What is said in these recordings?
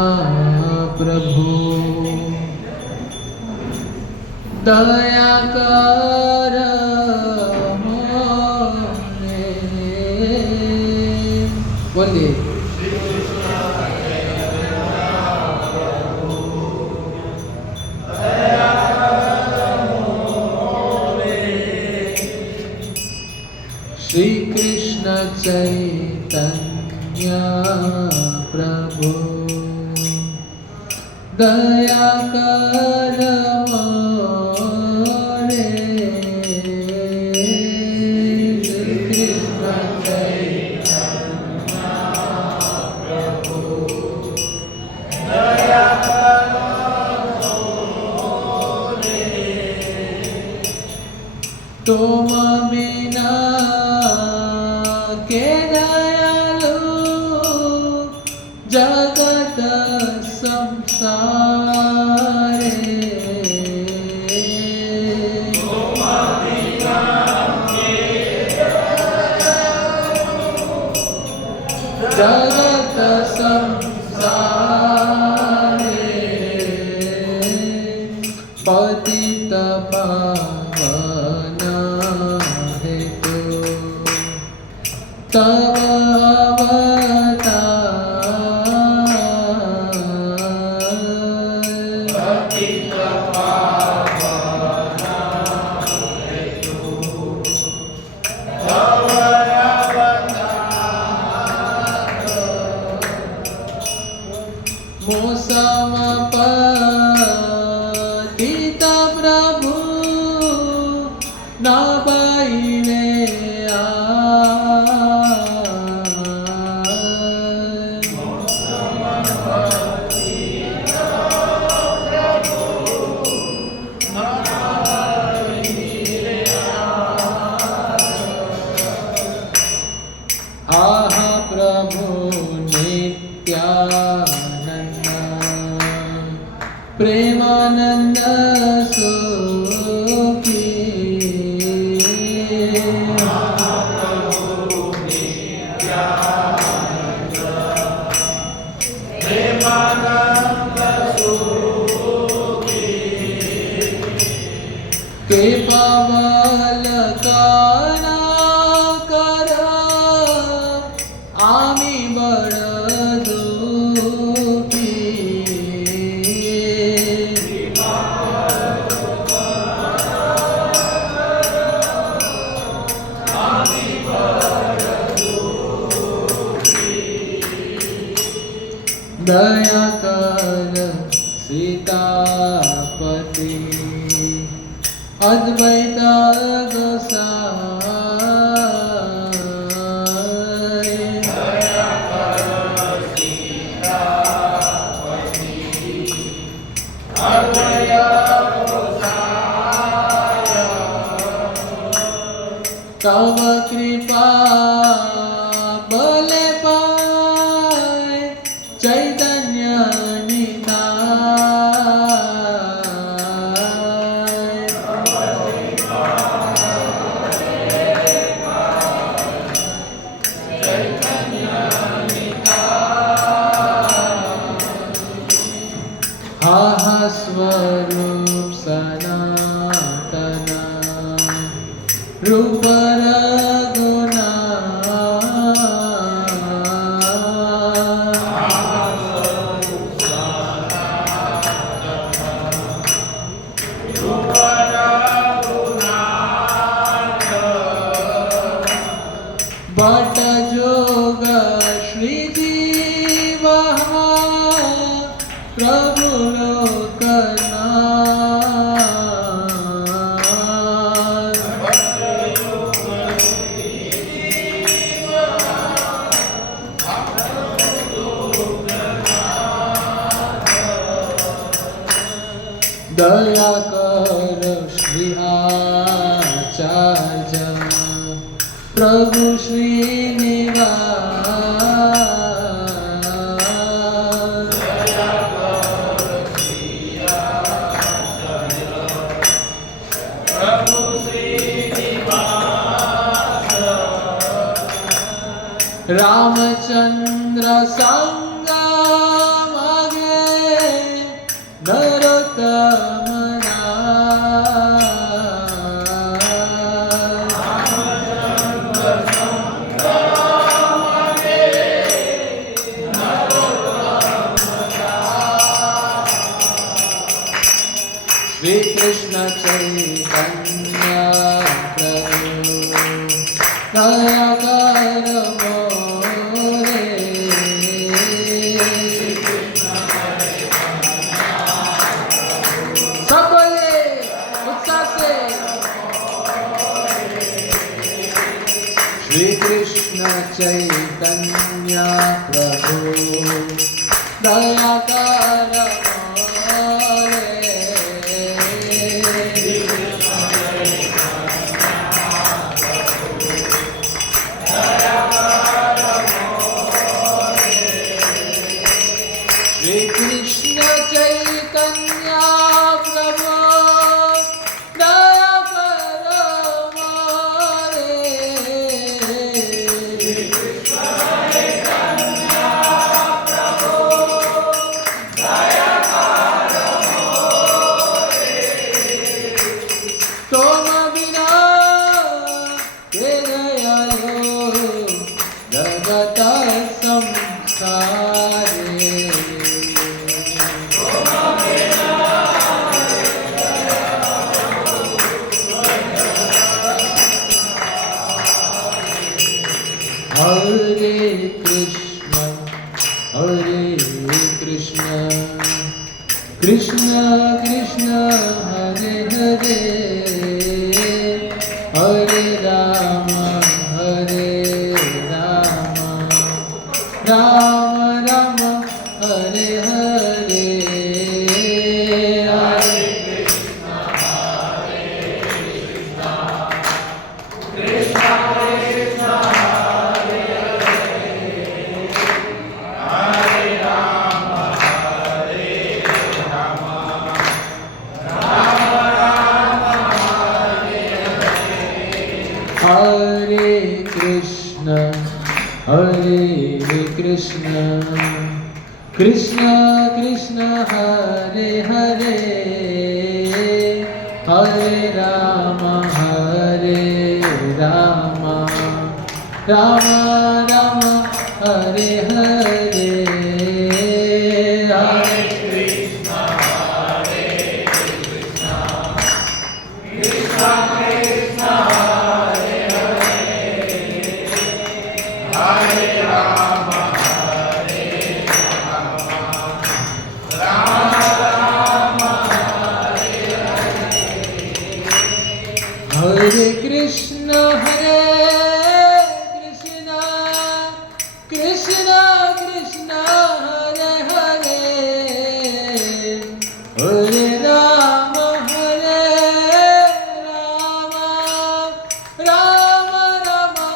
प्रभु दया कर मोरे। बोलिए श्री कृष्ण चैतन्य प्रभु दया कर मोरे। श्री कृष्ण चैतन्य प्रभु दया कर मोरे। तुम बिना के दयालु जगत संसारे। तुम बिना के दयालु जगत संसारे। पतित पावन हेतु तव मोसम पतित प्रभु न बहिरे आह प्रभु नित्यानंद प्रेमानंद सुखी। प्रेमानंद सुखी के पवल काना कर आमी बड़ दया कर सीतापति अद्वैत गोसाई। दया कर सीतापति अद्वैत गोसाई। तव कृपा बले पाए चैतन्य निताय। हा स्वरूप सनातन रूप रघुना बट जोग श्री जीव प्रभु लोकनाथ। दया कर श्री आचार्य प्रभु श्रीनिवास। प्रभु श्रीनिवास। रामचंद्र संग Shri Krishna Chaitanya Prabhu Daya Kara More सब बोले उत्साह से श्री कृष्ण चैतन्य प्रभु दया कर श्री कृष्ण चैतन्य प्रभु दया करो मोरे तुम बिना के दयालो जगत संसारे Hare Krishna, Krishna Krishna, Hare Hare, Hare Rama, Rama Rama, Hare Hare, Hare Krishna, Krishna Krishna. Hare Krishna, Krishna Krishna, Hare Hare, Hare Rama, Rama Rama, Hare Hare, Hare Krishna, Krishna Krishna. Hare Krishna, Krishna Krishna, Hare Hare, Hare Rama, Rama Rama,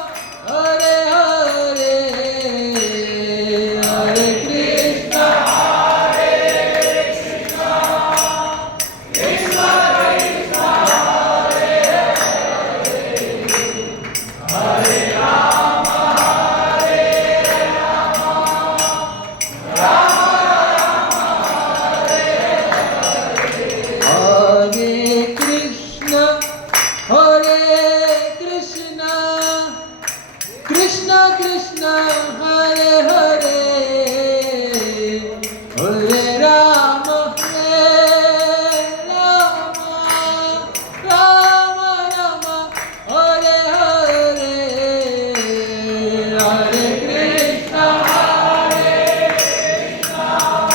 Hare Hare, Hare Krishna, Krishna Krishna, Hare Rama, Krishna Krishna, Hare Hare, Hare Rama, Rama Rama, Hare Hare, Hare Krishna,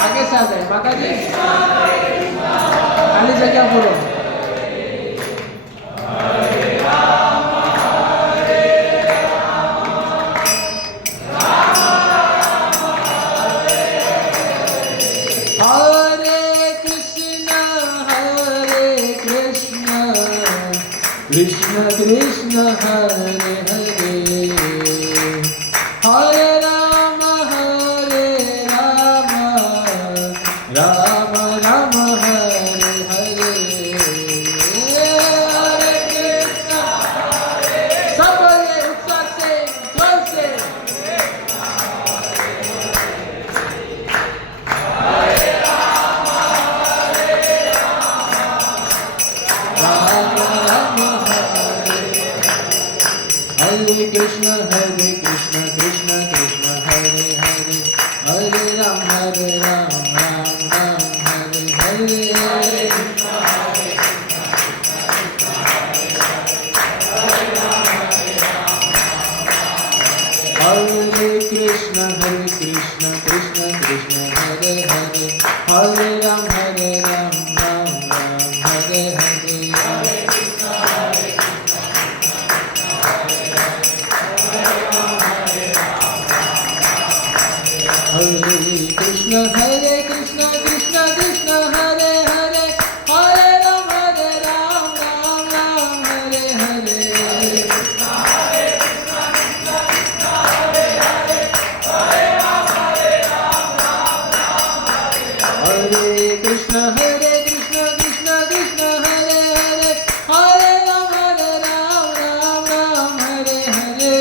आगे से आ जाए माता जी, खाली जगह बोलो। Krishna Krishna, Hare Hare, Hare Rama, Rama Rama, Hare Hare, Hare Krishna. सब बोलिए उत्साह से, जोर से। Hare Krishna, Krishna Krishna, Hare Hare, Hare Ram, Ram Ram, Hare Hare, Hare Hare Ram, Ram Ram, Hare Hare. Hare Krishna, Krishna Krishna, Hare Hare, Hare Ram, Ram Ram, Hare Hare. Hare Krishna, Krishna Krishna, Hare Hare, Hare Ram, Ram Ram, Hare Hare.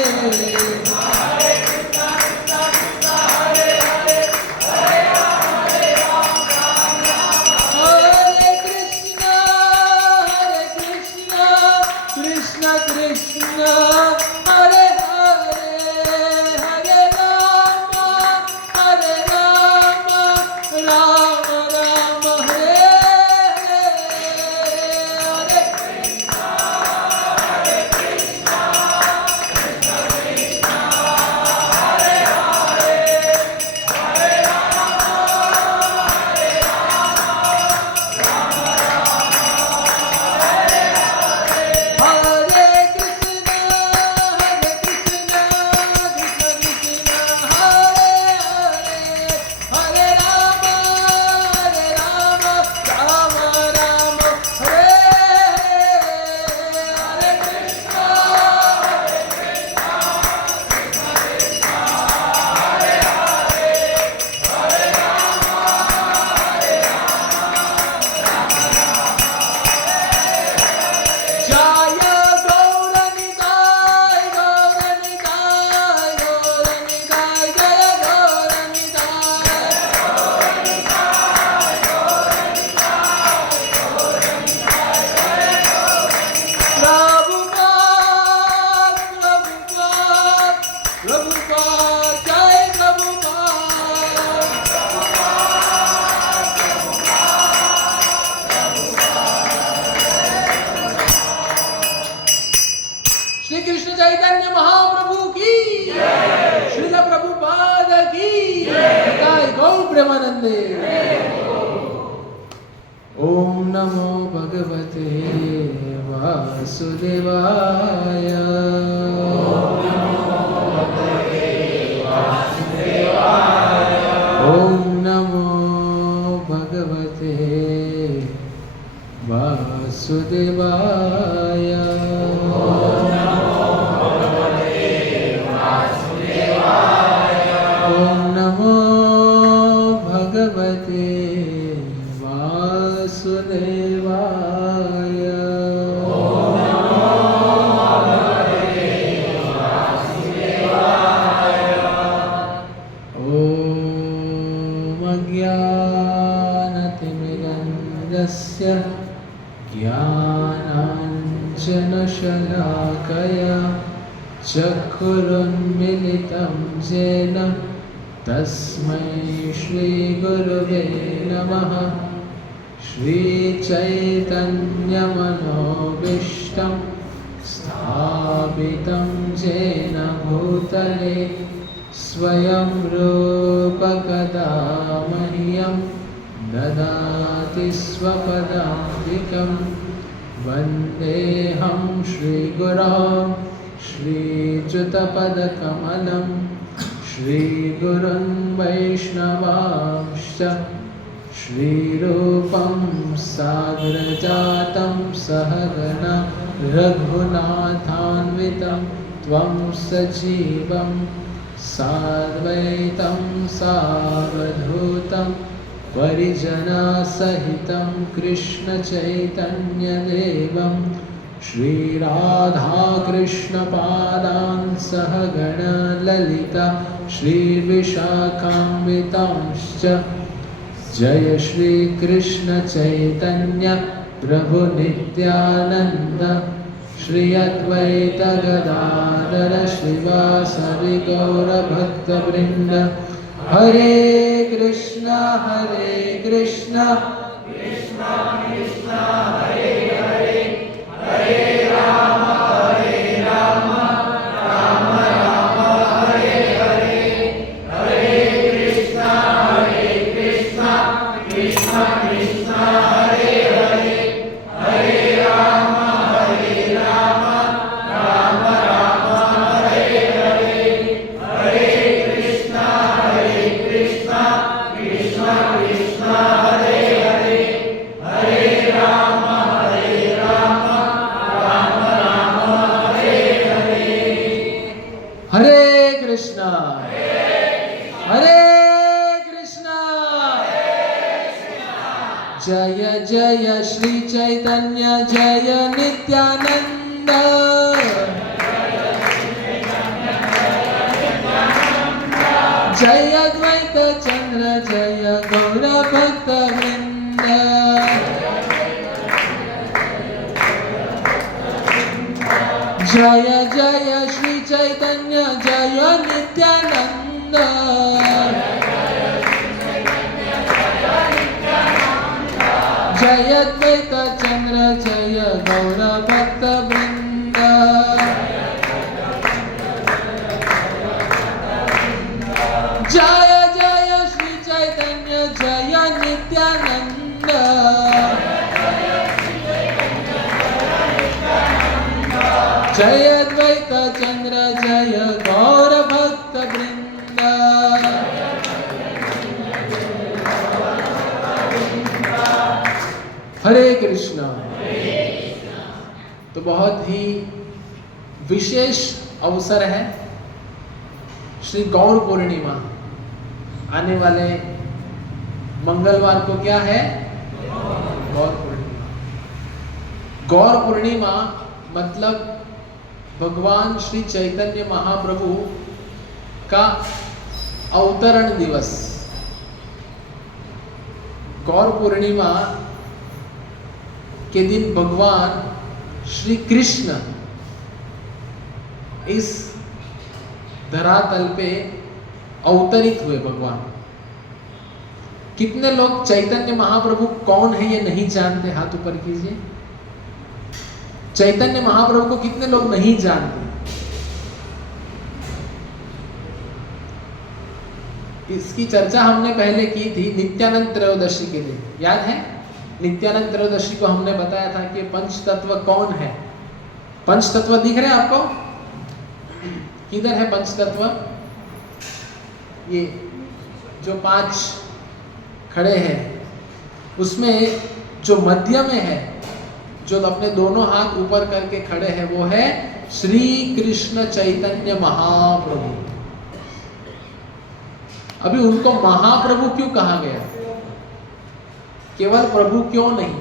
Krishna Krishna, Hare Hare, Hare Rama, Rama Rama, Hare Hare. Shri Krishna Chaitanya Mahaprabhu की श्रील प्रभुपाद की जय। गौर प्रेमानंदे। ओम नमो भगवते वासुदेवाय। ओम नमो भगवते वासुदेवाय। ओम नमो भगवते वासुदेवाय। ओम अज्ञानतिमिरन्धस्य ज्ञानाञ्जनशलाकया चक्षुरुन्मीलितं येन तस्मै श्रीगुरुवे नमः। श्रीचैतन्यमनोभीष्टं स्थापितं येन भूतले स्वयं रूप कदा मह्यं ददाति स्वपदान्तिकं। वन्देऽहं श्रीगुरो श्रीच्युतपदकमलं श्रीगुरुन् वैष्णवांश्च श्रीरूपं साग्रजातं सहगना रघुनाथान्वितं त्वं सजीवं साद्वैतं सावधूतं परिजनसहितं कृष्णचैतन्यदेवं श्रीराधाकृष्णपादान् सहगण ललिता श्रीविशाखान्वितांश्च। जय श्री कृष्ण चैतन्य प्रभु नित्यानंद श्री अद्वैत गदाधर श्रीवासदि गौर भक्तवृंद। हरे कृष्णा कृष्णा कृष्णा हरे हरे, हरे राम राम राम हरे हरे, हरे कृष्णा जय जय श्री चैतन्य जय नित्यानंद। जय अद्वैत चंद्र जय गौर भक्त वृंद। जय जय श्री चैतन्य जय नित्यानंद। जय अद्वैत चंद्र जय गौर भक्त वृंद। जय जय श्री चैतन्य जय नित्यानंद। जय अद्वैत चंद्र जय गौर भक्त वृंद। हरे कृष्णा। तो बहुत ही विशेष अवसर है, श्री गौर पूर्णिमा आने वाले मंगलवार को क्या है? गौर पूर्णिमा। गौर पूर्णिमा मतलब भगवान श्री चैतन्य महाप्रभु का अवतरण दिवस। गौर पूर्णिमा के दिन भगवान श्री कृष्ण इस धरातल पे अवतरित हुए। भगवान, कितने लोग चैतन्य महाप्रभु कौन है ये नहीं जानते? हाथ ऊपर कीजिए। चैतन्य महाप्रभु को कितने लोग नहीं जानते? इसकी चर्चा हमने पहले की थी नित्यानंद त्रयोदशी के दिन, याद है? नित्यानंद त्रयोदशी को हमने बताया था कि पंचतत्व कौन है। पंचतत्व दिख रहे हैं आपको? किधर है पंचतत्व? ये जो 5 खड़े हैं उसमें जो मध्य में है, जो अपने दोनों हाथ ऊपर करके खड़े हैं, वो है श्री कृष्ण चैतन्य महाप्रभु। अभी उनको महाप्रभु क्यों कहा गया? केवल प्रभु क्यों नहीं?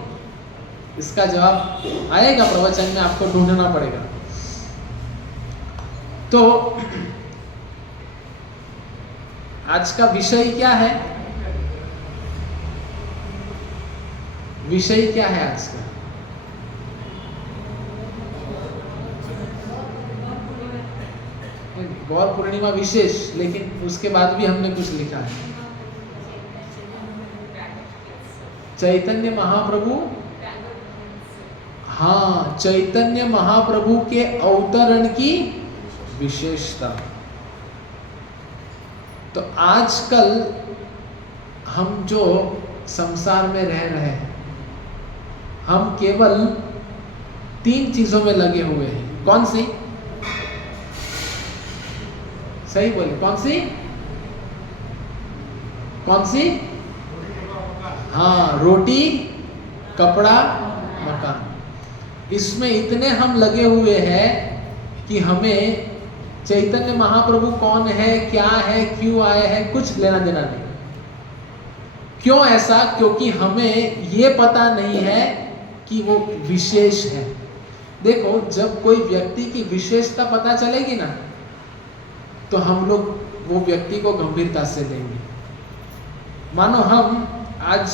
इसका जवाब आएगा प्रवचन में, आपको ढूंढना पड़ेगा। तो आज का विषय क्या है? विषय क्या है आज का? गौर पूर्णिमा विशेष, लेकिन उसके बाद भी हमने कुछ लिखा है। चैतन्य महाप्रभु, हाँ, चैतन्य महाप्रभु के अवतरण की विशेषता। तो आजकल हम जो संसार में रह रहे हैं, हम केवल 3 चीजों में लगे हुए हैं। कौन सी? सही बोले, कौन सी? कौन सी? हाँ, रोटी, कपड़ा, मकान। इसमें इतने हम लगे हुए हैं कि हमें चैतन्य महाप्रभु कौन है, क्या है, क्यों आए हैं, कुछ लेना देना नहीं। क्यों ऐसा? क्योंकि हमें ये पता नहीं है कि वो विशेष है। देखो, जब कोई व्यक्ति की विशेषता पता चलेगी ना, तो हम लोग वो व्यक्ति को गंभीरता से लेंगे। मानो हम आज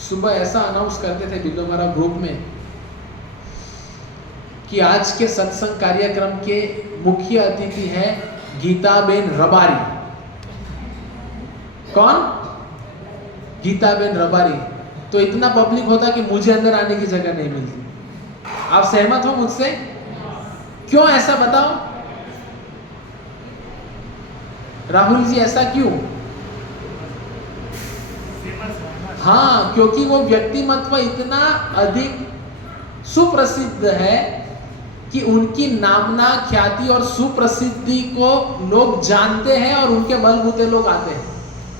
सुबह ऐसा अनाउंस करते थे बिल्लोमारा ग्रुप में कि आज के सत्संग कार्यक्रम के मुख्य अतिथि है गीताबेन रबारी। कौन? गीताबेन रबारी। तो इतना पब्लिक होता कि मुझे अंदर आने की जगह नहीं मिलती। आप सहमत हो मुझसे? क्यों ऐसा बताओ राहुल जी, ऐसा क्यों? हाँ, क्योंकि वो व्यक्तिमत्व इतना अधिक सुप्रसिद्ध है कि उनकी नामना, ख्याति और सुप्रसिद्धि को लोग जानते हैं और उनके बलबूते लोग आते हैं,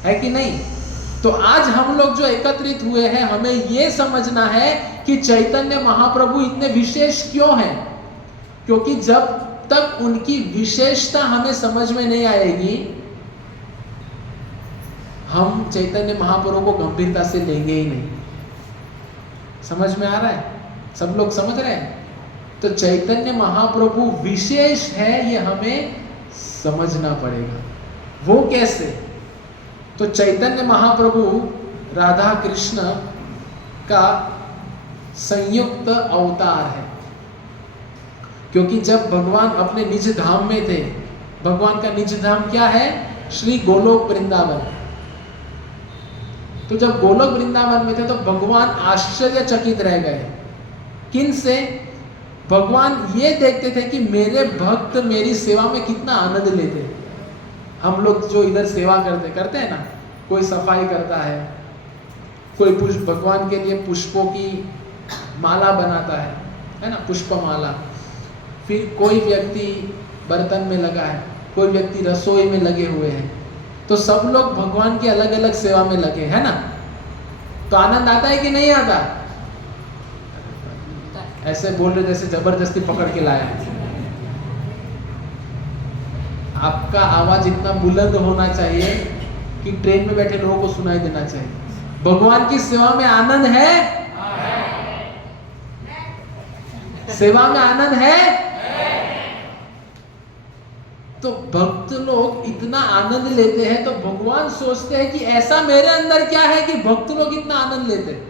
है कि नहीं? तो आज हम लोग जो एकत्रित हुए हैं, हमें ये समझना है कि चैतन्य महाप्रभु इतने विशेष क्यों हैं। क्योंकि जब तक उनकी विशेषता हमें समझ में नहीं आएगी, हम चैतन्य महाप्रभु को गंभीरता से लेंगे ही नहीं। समझ में आ रहा है? सब लोग समझ रहे हैं? तो चैतन्य महाप्रभु विशेष है, ये हमें समझना पड़ेगा। वो कैसे? तो चैतन्य महाप्रभु राधा कृष्ण का संयुक्त अवतार है, क्योंकि जब भगवान अपने निज धाम में थे, भगवान का निज धाम क्या है? श्री गोलोक वृंदावन। तो जब गोलोक वृंदावन में थे तो भगवान आश्चर्यचकित रह गए। किन से? भगवान ये देखते थे कि मेरे भक्त मेरी सेवा में कितना आनंद लेते। हम लोग जो इधर सेवा करते हैं ना, कोई सफाई करता है, कोई पुष्प भगवान के लिए पुष्पों की माला बनाता है ना, पुष्पमाला। फिर कोई व्यक्ति बर्तन में लगा है, कोई व्यक्ति रसोई में लगे हुए हैं, तो सब लोग भगवान की अलग अलग सेवा में लगे, है ना? तो आनंद आता है कि नहीं आता? ऐसे बोल रहे जैसे जबरदस्ती पकड़ के लाया। आपका आवाज इतना बुलंद होना चाहिए कि ट्रेन में बैठे लोगों को सुनाई देना चाहिए। भगवान की सेवा में आनंद है? सेवा में आनंद है? तो भक्त लोग इतना आनंद लेते हैं, तो भगवान सोचते हैं कि ऐसा मेरे अंदर क्या है कि भक्त लोग इतना आनंद लेते हैं।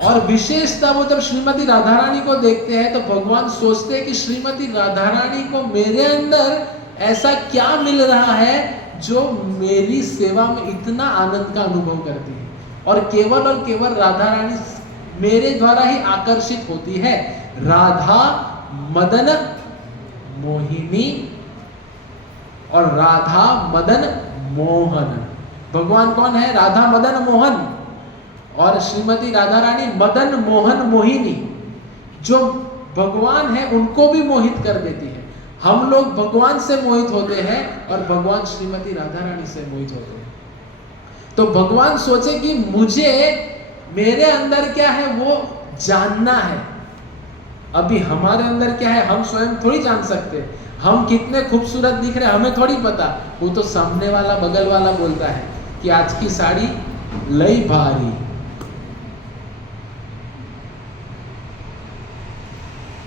और विशेषता वो जब श्रीमती राधा रानी को देखते हैं तो भगवान सोचते हैं कि श्रीमती राधा रानी को मेरे अंदर ऐसा क्या मिल रहा है जो मेरी सेवा में इतना आनंद का अनुभव करती है, और केवल राधा रानी मेरे द्वारा ही आकर्षित होती है। राधा मदन मोहिनी और राधा मदन मोहन। भगवान कौन है? राधा मदन मोहन, और श्रीमती राधा रानी मदन मोहन मोहिनी। जो भगवान है उनको भी मोहित कर देती है। हम लोग भगवान से मोहित होते हैं और भगवान श्रीमती राधा रानी से मोहित होते हैं। तो भगवान सोचे कि मुझे मेरे अंदर क्या है वो जानना है। अभी हमारे अंदर क्या है हम स्वयं थोड़ी जान सकते। हम कितने खूबसूरत दिख रहे हैं हमें थोड़ी पता, वो तो सामने वाला बगल वाला बोलता है कि आज की साड़ी लई भारी।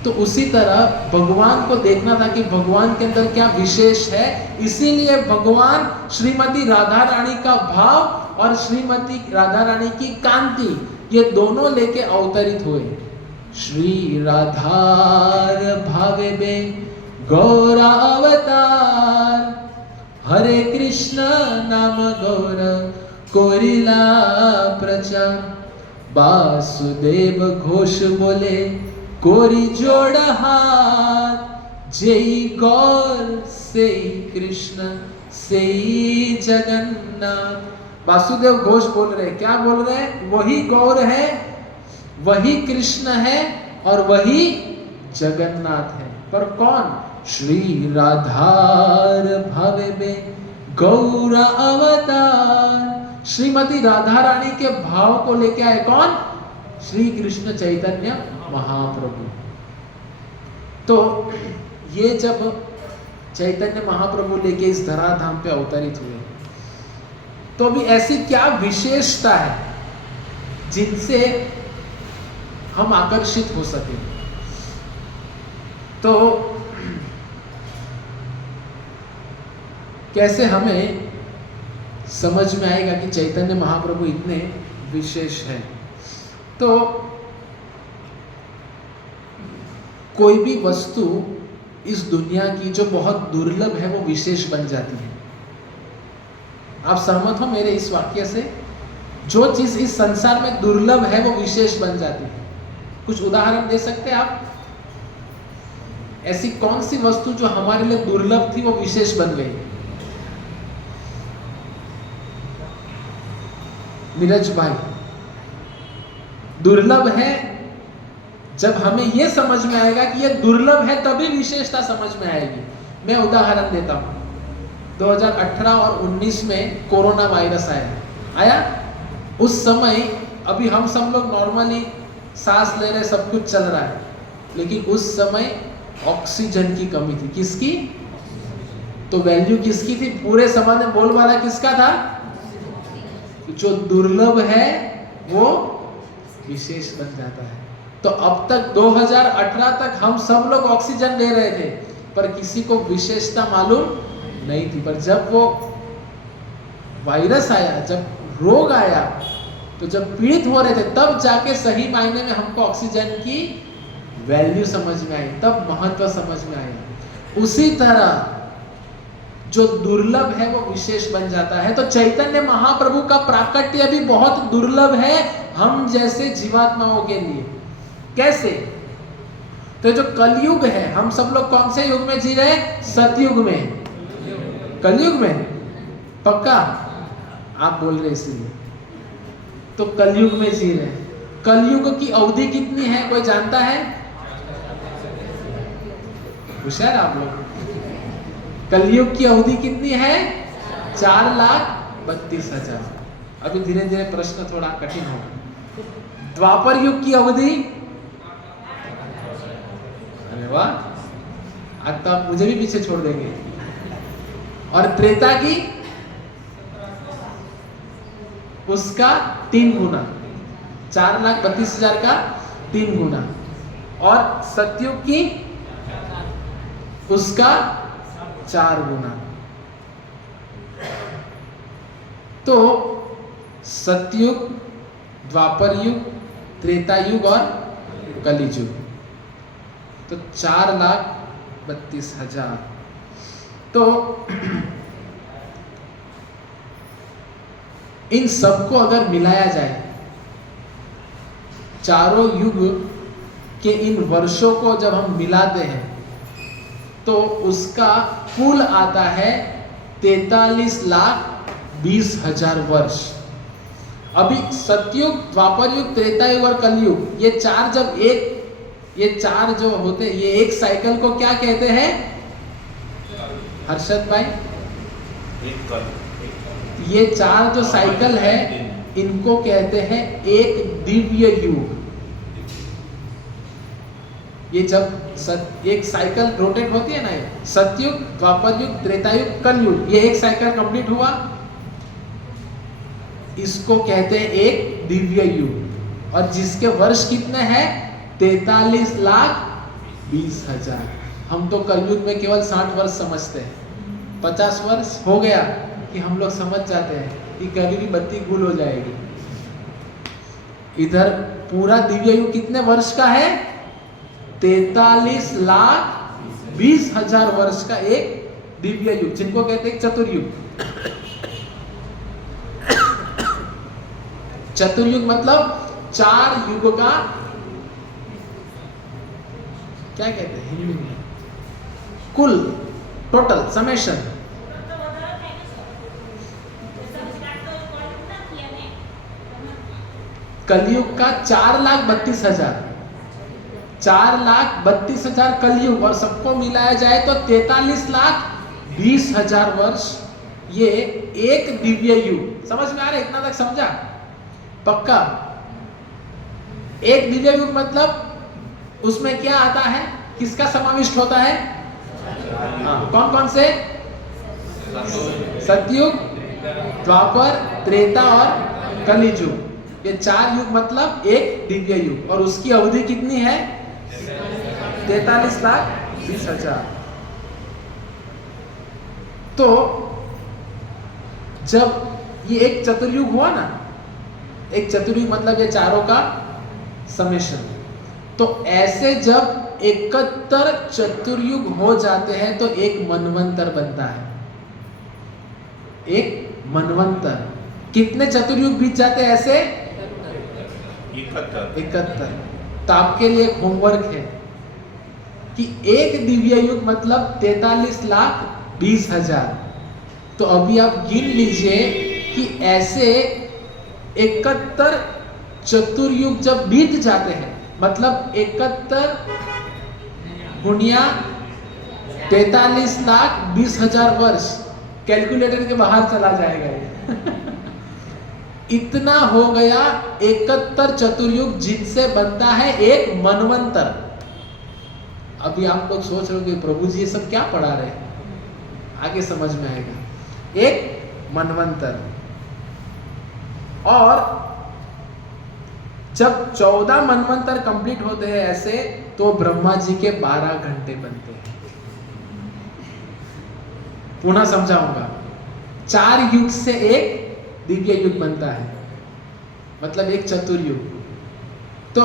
तो उसी तरह भगवान को देखना था कि भगवान के अंदर क्या विशेष है। इसीलिए भगवान श्रीमती राधा रानी का भाव और श्रीमती राधा रानी की कांति ये दोनों लेके अवतरित हुए। श्री राधार भावे में गौरा अवतार, हरे कृष्ण नाम गौर कोरिला प्रचार। वासुदेव घोष बोले कोरी जोड़ हाथ, जय गौर से कृष्ण से जगन्नाथ। वासुदेव घोष बोल रहे, क्या बोल रहे? वही गौर है, वही कृष्ण है और वही जगन्नाथ है। पर कौन? श्री राधार भवे में गौरा अवतार। श्रीमती राधा रानी के भाव को लेके आए कौन? श्री कृष्ण चैतन्य महाप्रभु। तो ये जब चैतन्य महाप्रभु लेके इस धराधाम पे अवतरित हुए, तो अभी ऐसी क्या विशेषता है जिनसे हम आकर्षित हो सके? तो कैसे हमें समझ में आएगा कि चैतन्य महाप्रभु इतने विशेष हैं? तो कोई भी वस्तु इस दुनिया की जो बहुत दुर्लभ है वो विशेष बन जाती है। आप सहमत हो मेरे इस वाक्य से? जो चीज इस संसार में दुर्लभ है वो विशेष बन जाती है। कुछ उदाहरण दे सकते हैं आप? ऐसी कौन सी वस्तु जो हमारे लिए दुर्लभ थी वो विशेष बन गई? नीरज भाई, दुर्लभ है जब हमें यह समझ में आएगा कि यह दुर्लभ है तभी विशेषता समझ में आएगी। मैं उदाहरण देता हूं, 2018 और 19 में कोरोना वायरस आया। उस समय अभी हम सब लोग नॉर्मली सांस ले रहे, सब कुछ चल रहा है, लेकिन उस समय ऑक्सीजन की कमी थी। किसकी? तो वैल्यू किसकी थी? पूरे समाज में बोलबाला किसका था? जो दुर्लभ है वो विशेष बन जाता है। तो अब तक 2018 तक हम सब लोग ऑक्सीजन ले रहे थे, पर किसी को विशेषता मालूम नहीं थी। पर जब वो वायरस आया, जब रोग आया, तो जब पीड़ित हो रहे थे, तब जाके सही मायने में हमको ऑक्सीजन की वैल्यू समझ में आई, तब महत्व समझ में आया। उसी तरह जो दुर्लभ है वो विशेष बन जाता है। तो चैतन्य महाप्रभु का प्राकट्य भी बहुत दुर्लभ है हम जैसे जीवात्माओं के लिए। कैसे? तो जो कलयुग है, हम सब लोग कौन से युग में जी रहे हैं? सतयुग में, कलयुग में। पक्का? आप बोल रहे इसलिए। तो कलयुग में जी रहे हैं। कलयुग की अवधि कितनी है, कोई जानता है? होशियार आप लोग। कलयुग की अवधि कितनी है? 4,32,000। अभी धीरे धीरे प्रश्न थोड़ा कठिन होगा। द्वापर युग की अवधि, अरे वाह, आज तो आप मुझे भी पीछे छोड़ देंगे। और त्रेता की, उसका 3 गुना, 4,32,000 का 3 गुना। और सतयुग की, उसका 4 गुना। तो सतयुग, द्वापर युग, त्रेता युग और कलियुग, तो 4,32,000। तो इन सबको अगर मिलाया जाए, चारों युग के इन वर्षों को जब हम मिलाते हैं, तो उसका कुल आता है 43,20,000 वर्ष। अभी सतयुग, द्वापर युग, त्रेता युग और कलयुग, ये चार जब ये चार जो होते हैं, ये एक साइकिल को क्या कहते हैं हर्षद भाई? ये चार जो साइकिल है, इनको कहते हैं एक दिव्य युग। ये जब एक साइकिल रोटेट होती है ना, सतयुग, द्वापर युग, त्रेता युग, कलयुग, ये एक साइकिल कंप्लीट हुआ, इसको कहते हैं एक दिव्य युग। और जिसके वर्ष कितने हैं? 43,20,000। हम तो कलयुग में केवल 60 वर्ष समझते हैं। 50 वर्ष हो गया कि हम लोग समझ जाते हैं कि कभी भी बत्ती गुल हो जाएगी। इधर पूरा दिव्य युग कितने वर्ष का है? 43,20,000 वर्ष का एक दिव्य युग, जिनको कहते हैं चतुर्युग। चतुर्युग मतलब 4 युग का क्या कहते हैं हिंदी में? कुल, टोटल, समेशन। कलयुग का 4,32,000, 4,32,000 कलयुग, और सबको मिलाया जाए तो 43,20,000 वर्ष, ये एक दिव्य युग। समझ में आ रहा है? इतना तक समझा? पक्का? एक दिव्य युग मतलब उसमें क्या आता है, किसका समाविष्ट होता है? कौन कौन से? सतयुग, द्वापर, त्रेता और कलियुग। ये 4 युग मतलब एक दिव्य युग। और उसकी अवधि कितनी है? 43,20,000। तो जब ये एक चतुर्युग हुआ ना, एक चतुर्युग मतलब ये चारों का समेशन, तो ऐसे जब 71 चतुर्युग हो जाते हैं तो एक मनवंतर बनता है। एक मनवंतर। कितने चतुर्युग बीत जाते हैं ऐसे? 71। तो आपके लिए एक होमवर्क है कि एक दिव्य युग मतलब 43,20,000। तो अभी आप गिन लीजिए कि ऐसे 71 चतुर्युग जब बीत जाते हैं, मतलब 71 गुणिया 43,20,000 वर्ष, कैलकुलेटर के बाहर चला जाएगा। इतना हो गया 71 चतुर्युग, जिनसे बनता है एक मनवंतर। अभी आप लोग सोच रहे हो कि प्रभु जी ये सब क्या पढ़ा रहे हैं, आगे समझ में आएगा। एक मनवंतर। और जब 14 मनवंतर कंप्लीट होते हैं ऐसे, तो ब्रह्मा जी के 12 घंटे बनते हैं। पुनः समझाऊंगा, 4 युग से एक दिव्य युग बनता है, मतलब एक चतुर्युग। तो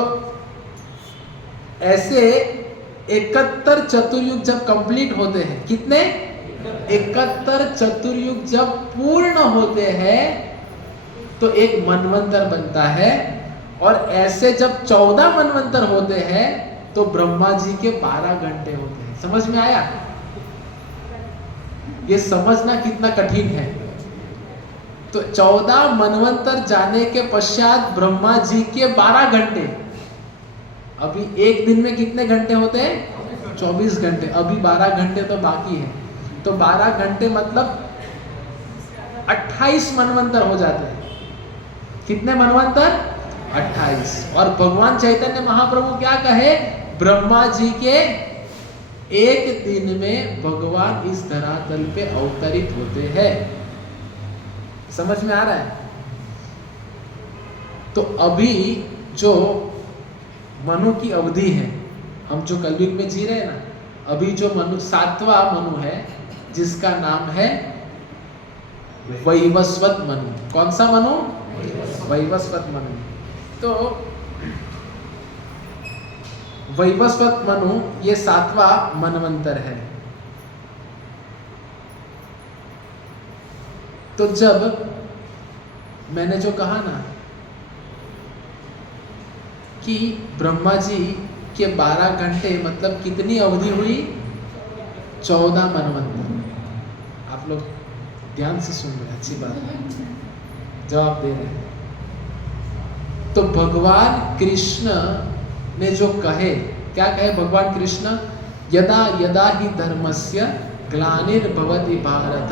ऐसे 71 चतुर्युग जब कंप्लीट होते हैं, कितने 71 चतुर्युग जब पूर्ण होते हैं, तो एक मनवंतर बनता है। और ऐसे जब 14 मनवंतर होते हैं, तो ब्रह्मा जी के 12 घंटे होते हैं। समझ में आया? ये समझना कितना कठिन है। तो 14 मनवंतर जाने के पश्चात ब्रह्मा जी के 12 घंटे। अभी एक दिन में कितने घंटे होते हैं? 24 घंटे। अभी 12 घंटे तो बाकी है। तो 12 घंटे मतलब 28 मनवंतर हो जाते हैं। कितने मनवंतर? 28। और भगवान चैतन्य महाप्रभु क्या कहे? ब्रह्मा जी के एक दिन में भगवान इस धरातल पे अवतरित होते हैं। समझ में आ रहा है? तो अभी जो मनु की अवधि है, हम जो कलयुग में जी रहे हैं ना, अभी जो मनु 7वां मनु है, जिसका नाम है वैवस्वत मनु। कौन सा मनु? वैवस्वत मनु। तो वैवस्वत मनु ये 7वां मनवंतर है। तो जब मैंने जो कहा ना कि ब्रह्मा जी के 12 घंटे मतलब कितनी अवधि हुई? 14 मनवंतर। आप लोग ध्यान से सुन रहे हैं, अच्छी बात है, जवाब दे रहे हैं। तो भगवान कृष्ण ने जो कहे, क्या कहे भगवान कृष्ण? यदा यदा ही धर्मस्य ग्लानिर्भवति भारत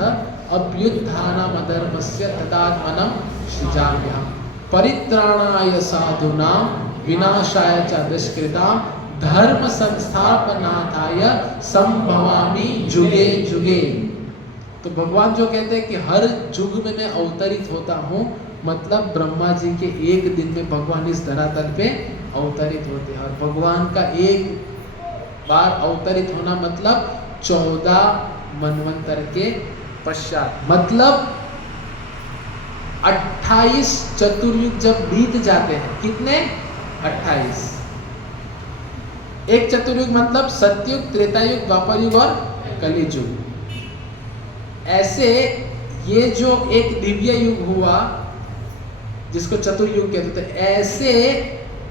अभ्युत्थानमधर्मस्य तदात्मनं सृजाम्यहम् परित्राणाय साधूनां विनाशाय च दुष्कृतां धर्म संस्थापनार्थाय संभवामि जुगे जुगे। तो भगवान जो कहते हैं कि हर युग में मैं अवतरित होता हूँ, मतलब ब्रह्मा जी के एक दिन में भगवान इस धरातल पे अवतरित होते हैं। और भगवान का एक बार अवतरित होना मतलब 14 मनवंतर के पश्चात, मतलब 28 चतुर्युग जब बीत जाते हैं। कितने? 28। एक चतुर्युग मतलब सतयुग, त्रेतायुग, द्वापर युग और कलियुग। ऐसे ये जो एक दिव्य युग हुआ जिसको चतुर्युग कहते थे, ऐसे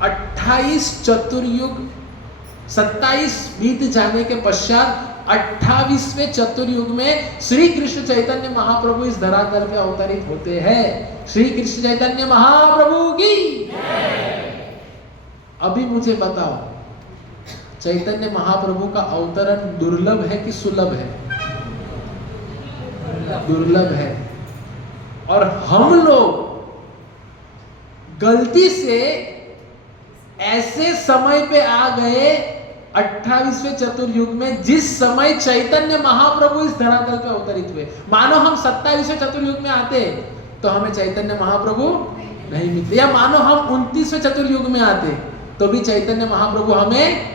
28 चतुर्युग 27 बीत जाने के पश्चात 28वें चतुर्युग में श्री कृष्ण चैतन्य महाप्रभु इस धरातल पे अवतरित होते हैं। श्री कृष्ण चैतन्य महाप्रभु की। अभी मुझे बताओ, चैतन्य महाप्रभु का अवतरण दुर्लभ है कि सुलभ है? दुर्लभ है। और हम लोग गलती से ऐसे समय पे आ गए 28वें चतुर्युग में, जिस समय चैतन्य महाप्रभु इस धरातल पे अवतरित हुए। मानो हम 27वें चतुर्युग में आते तो हमें चैतन्य महाप्रभु नहीं मिलते, या मानो हम 29वें चतुर्युग में आते तो भी चैतन्य महाप्रभु हमें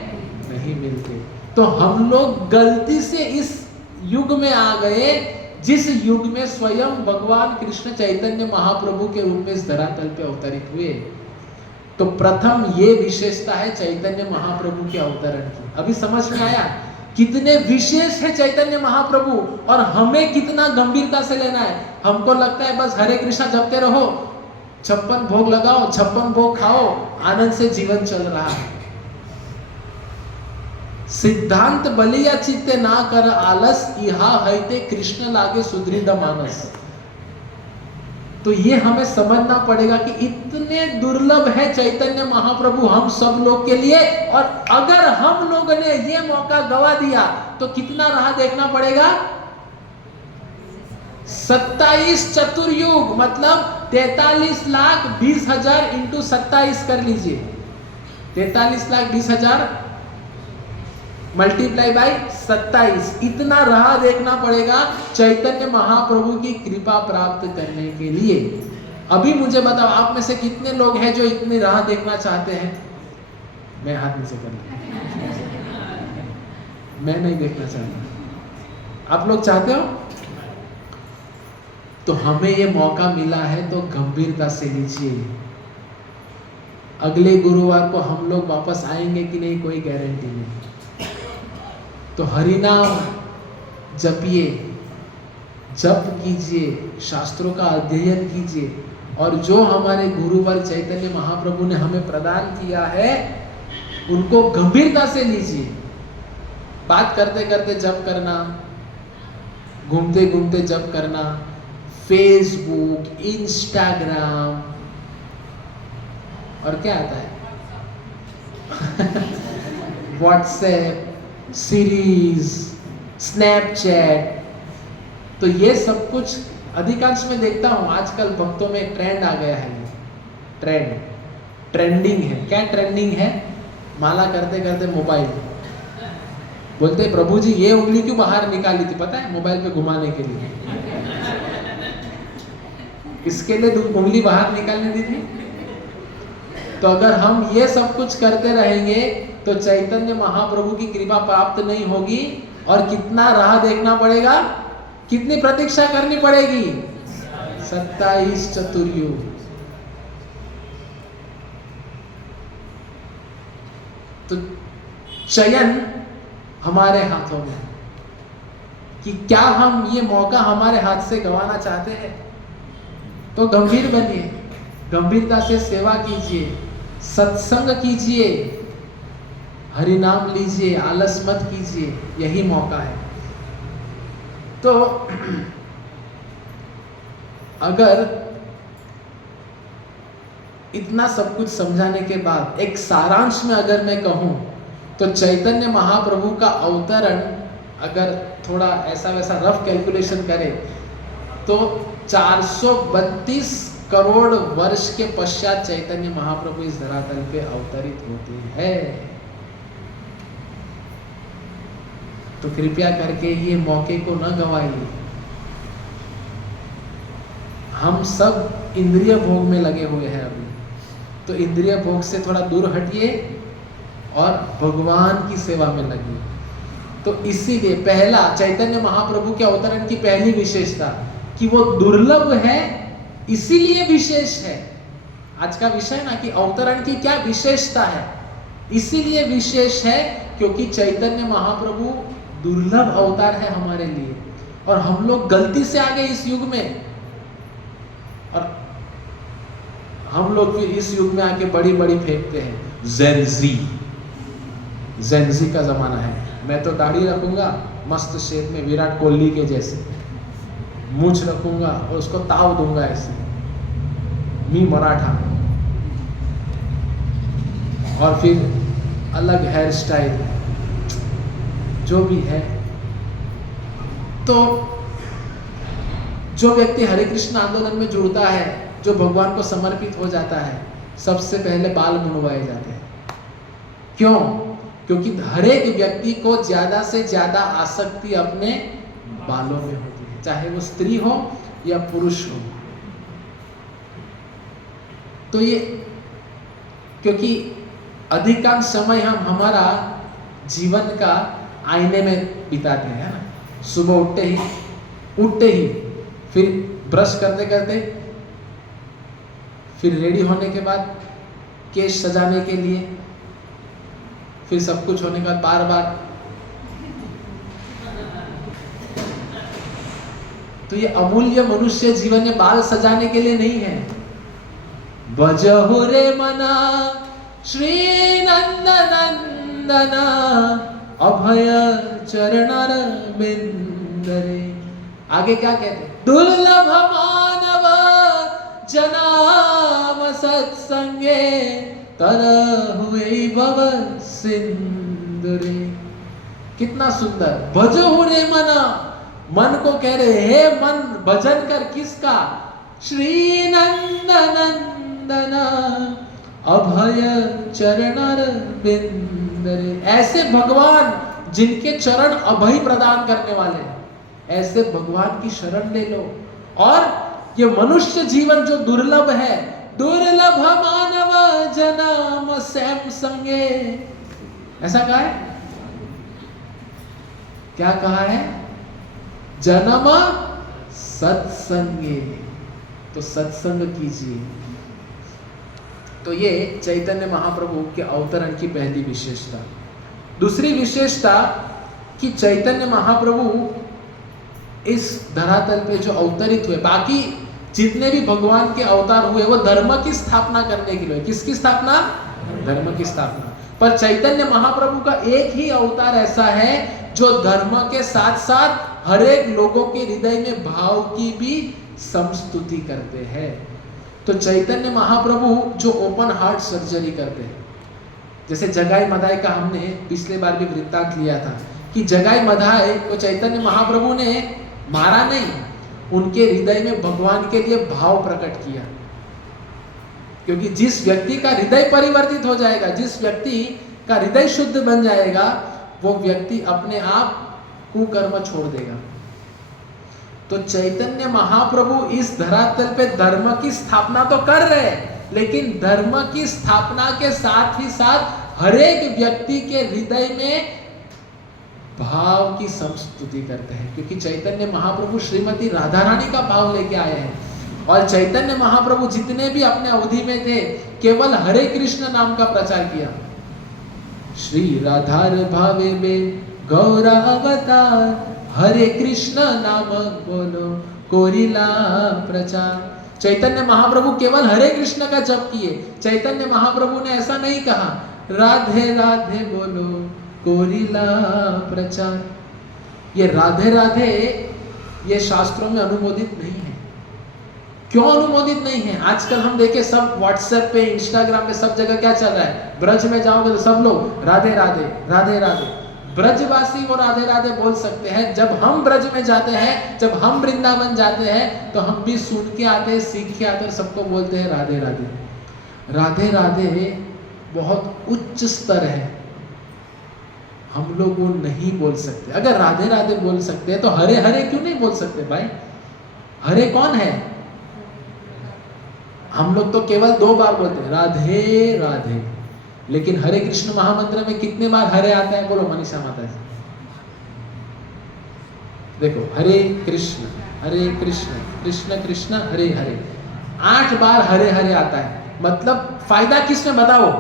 नहीं मिलते। तो हम लोग गलती से इस युग में आ गए जिस युग में स्वयं भगवान कृष्ण चैतन्य महाप्रभु के रूप में इस धरातल पे अवतरित हुए। तो प्रथम ये विशेषता है चैतन्य महाप्रभु के अवतरण की। अभी समझ में आया कितने विशेष है चैतन्य महाप्रभु, और हमें कितना गंभीरता से लेना है। हमको लगता है बस हरे कृष्णा जपते रहो, 56 भोग लगाओ, 56 भोग खाओ, आनंद से जीवन चल रहा है। सिद्धांत बलिया चित्ते ना कर आलस, इहा हैते कृष्ण लागे सुदृढ़ मानस। तो ये हमें समझना पड़ेगा कि इतने दुर्लभ है चैतन्य महाप्रभु हम सब लोग के लिए, और अगर हम लोगों ने ये मौका गवा दिया तो कितना राह देखना पड़ेगा? 27 चतुर्युग मतलब 43,20,000 इंटू 27 कर लीजिए। 43,20,000 मल्टीप्लाई बाई 27, इतना राह देखना पड़ेगा चैतन्य महाप्रभु की कृपा प्राप्त करने के लिए। अभी मुझे बताओ, आप में से कितने लोग हैं जो इतनी राह देखना चाहते हैं? मैं हाथ नीचे कर लूं। मैं नहीं देखना चाहता। आप लोग चाहते हो? तो हमें ये मौका मिला है तो गंभीरता से लीजिए। अगले गुरुवार को हम लोग वापस आएंगे कि नहीं, कोई गारंटी नहीं। तो हरिनाम जपिए, जप कीजिए, शास्त्रों का अध्ययन कीजिए, और जो हमारे गुरुवर चैतन्य महाप्रभु ने हमें प्रदान किया है उनको गंभीरता से लीजिए। बात करते करते जप करना, घूमते घूमते जप करना, फेसबुक, इंस्टाग्राम और क्या आता है व्हाट्सएप, सीरीज, स्नैपचैट, तो ये सब कुछ अधिकांश में देखता हूँ आजकल भक्तों में ट्रेंड आ गया है। ये ट्रेंडिंग है। क्या ट्रेंडिंग है? माला करते करते मोबाइल बोलते, प्रभु जी ये उंगली क्यों बाहर निकाली थी पता है? मोबाइल पे घुमाने के लिए। इसके लिए उंगली बाहर निकालने दी थी। तो अगर हम ये सब कुछ करते रहेंगे तो चैतन्य महाप्रभु की कृपा प्राप्त नहीं होगी, और कितना राह देखना पड़ेगा, कितनी प्रतीक्षा करनी पड़ेगी? 27 चतुर्युग। तो चयन हमारे हाथों में है कि क्या हम ये मौका हमारे हाथ से गंवाना चाहते हैं। तो गंभीर बनिए, गंभीरता से सेवा कीजिए, सत्संग कीजिए, हरिनाम लीजिए, आलस मत कीजिए, यही मौका है। तो अगर इतना सब कुछ समझाने के बाद एक सारांश में अगर मैं कहूं, तो चैतन्य महाप्रभु का अवतरण अगर थोड़ा ऐसा वैसा रफ कैलकुलेशन करें तो 432 करोड़ वर्ष के पश्चात चैतन्य महाप्रभु इस धरातल पे अवतरित होते हैं। तो कृपया करके ये मौके को न गंवाइए। हम सब इंद्रिय भोग में लगे हुए हैं अभी, तो इंद्रिय भोग से थोड़ा दूर हटिए और भगवान की सेवा में लगिए। तो इसीलिए पहला चैतन्य महाप्रभु के अवतरण की पहली विशेषता कि वो दुर्लभ है, इसीलिए विशेष है। आज का विषय ना कि अवतरण की क्या विशेषता है, इसीलिए विशेष है क्योंकि चैतन्य महाप्रभु दुर्लभ अवतार है हमारे लिए, और हम लोग गलती से आ गए इस युग में, और हम लोग फिर इस युग में आके बड़ी बड़ी फेंकते हैं। जेनजी का जमाना है। मैं तो दाढ़ी रखूंगा मस्त शेप में, विराट कोहली के जैसे मूंछ रखूंगा और उसको ताव दूंगा ऐसे, मी मराठा, और फिर अलग हेयर स्टाइल, जो भी है। तो जो व्यक्ति हरे कृष्ण आंदोलन में जुड़ता है, जो भगवान को समर्पित हो जाता है, सबसे पहले बाल मुंडवाए जाते हैं। क्यों? क्योंकि हर एक व्यक्ति को ज्यादा से ज्यादा आसक्ति अपने बालों में होती है, चाहे वो स्त्री हो या पुरुष हो। तो ये क्योंकि अधिकांश समय हम हमारा जीवन का आईने में बिताते हैं ना। सुबह उठते ही फिर ब्रश करते करते, फिर रेडी होने के बाद केश सजाने के लिए, फिर सब कुछ होने के बाद बार बार। तो ये अमूल्य मनुष्य जीवन में बाल सजाने के लिए नहीं है। भजहु रे मना श्री नंदनंदन अभय चरणर बिंदरे। आगे क्या कहते? दुर्लभ मानव जनाम सत्संगे तरह हुए भव सिंदुरे। कितना सुंदर। भजहु रे मना, मन को कह रहे हे मन भजन कर, किसका? श्री नंदनंदन अभय चरणर बिंदरे। ऐसे भगवान जिनके चरण अभय प्रदान करने वाले हैं, ऐसे भगवान की शरण ले लो। और ये मनुष्य जीवन जो दुर्लभ है, दुर्लभ मानव जन्म सैम संगे, ऐसा कहा है, क्या कहा है? जन्म सत्संगे, तो सत्संग कीजिए। तो ये चैतन्य महाप्रभु के अवतरण की पहली विशेषता। दूसरी विशेषता कि चैतन्य महाप्रभु इस धरातल पे जो अवतरित हुए, बाकी जितने भी भगवान के अवतार हुए वो धर्म की स्थापना करने के लिए। किसकी स्थापना? धर्म की स्थापना। पर चैतन्य महाप्रभु का एक ही अवतार ऐसा है जो धर्म के साथ साथ हर एक लोगों के हृदय में भाव की भी समस्तुति करते हैं। तो चैतन्य महाप्रभु जो ओपन हार्ट सर्जरी करते हैं, जैसे जगाई मधाई का हमने पिछले बार भी वृत्तांत लिया था कि जगाई मधाई को चैतन्य महाप्रभु ने मारा नहीं, उनके हृदय में भगवान के लिए भाव प्रकट किया। क्योंकि जिस व्यक्ति का हृदय परिवर्तित हो जाएगा, जिस व्यक्ति का हृदय शुद्ध बन जाएगा, वो व्यक्ति अपने आप कुकर्म छोड़ देगा। तो चैतन्य महाप्रभु इस धरातल पे धर्म की स्थापना तो कर रहे हैं, लेकिन धर्म की स्थापना के साथ ही साथ हर एक व्यक्ति के हृदय में भाव की संस्तुति करते हैं। क्योंकि चैतन्य महाप्रभु श्रीमती राधा रानी का भाव लेके आए हैं। और चैतन्य महाप्रभु जितने भी अपने अवधि में थे, केवल हरे कृष्ण नाम का प्रचार किया। श्री राधार भावे में गौरा अवतार, हरे कृष्ण नाम बोलो कोरिला प्रचार। चैतन्य महाप्रभु केवल हरे कृष्ण का जप किए। चैतन्य महाप्रभु ने ऐसा नहीं कहा राधे राधे बोलो कोरिला प्रचार। ये राधे राधे ये शास्त्रों में अनुमोदित नहीं है। क्यों अनुमोदित नहीं है? आजकल हम देखें सब व्हाट्सएप पे, इंस्टाग्राम पे, सब जगह क्या चल रहा है? ब्रज में जाओगे तो सब लोग राधे राधे राधे राधे। ब्रजवासी वो राधे राधे बोल सकते हैं। जब हम ब्रज में जाते हैं, जब हम वृंदावन जाते हैं, तो हम भी सुन के आते हैं, सीख के आते हैं, सबको बोलते हैं राधे राधे। राधे राधे बहुत उच्च स्तर है, हम लोग वो नहीं बोल सकते। अगर राधे राधे बोल सकते हैं तो हरे हरे क्यों नहीं बोल सकते भाई? हरे कौन है? हम लोग तो केवल 2 बार बोलते हैं राधे राधे, लेकिन हरे कृष्ण महामंत्र में कितने बार हरे आता है? बोलो मनीषा माता जी। देखो, हरे कृष्ण कृष्ण कृष्ण हरे हरे, 8 बार हरे हरे आता है। मतलब फायदा किसमें बताओ?